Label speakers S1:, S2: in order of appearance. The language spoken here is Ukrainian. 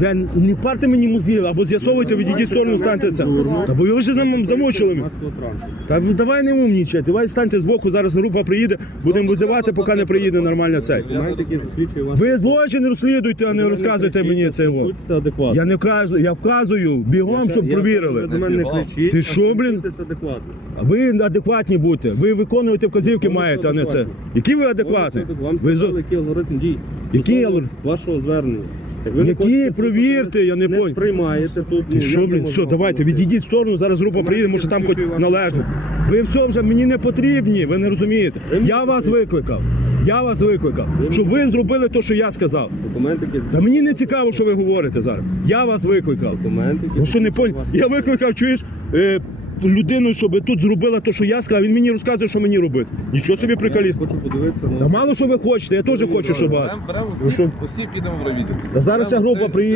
S1: Ви не парте мені мозги, або з'ясовуйте, відійдіть в сторону, станьте це. Та бо ви вже нам замочили. мене. Та ви давай не умнічай, давай станьте збоку, зараз група приїде, будемо визивати, поки не приїде нормально цей.
S2: Документ, засвідчує вас.
S1: Ви злочин розслідуйте, а не розказуйте мені це. во.
S2: Спілкуйтеся адекватно.
S1: Я не вказую, я вказую бігом, щоб провірили.
S2: мене не кричіть,
S1: Ти що, блін?
S2: адекватно.
S1: Ви адекватні будьте. Ви виконуєте вказівки маєте, а не це. Які ви адекватні?
S2: Вам
S1: Ви
S2: сказали,
S1: зо-
S2: який алгоритм дій.
S1: Який
S2: стосовно
S1: алгоритм?
S2: Вашого звернення. Як ви
S1: Які? Провірте, я не
S2: не
S1: понял.
S2: сприймаєте тут.
S1: Ти
S2: ну,
S1: що, блін, все, давайте, відійдіть в сторону, зараз група приїде, може там хоч належно. Ви все вже мені не потрібні, ви не розумієте. Я вас викликав. Я вас викликав, щоб ви зробили те, що я сказав.
S2: Документи, які...
S1: Та мені не цікаво, що ви говорите зараз. Я вас викликав.
S2: Документи, які...
S1: Ну що не понял?
S2: Ваші-
S1: Я викликав, чуєш, е, людину, щоб тут зробила те, що я сказав. Він мені розказує, що мені робити. Нічого собі приколіст.
S2: Хочу подивитися
S1: Та
S2: на...
S1: мало що ви хочете, я теж хочу, щоб.
S3: Беремо, беремо
S1: Ну що?
S3: усі, усі підемо в ревізію.
S1: Та зараз ця група приїде.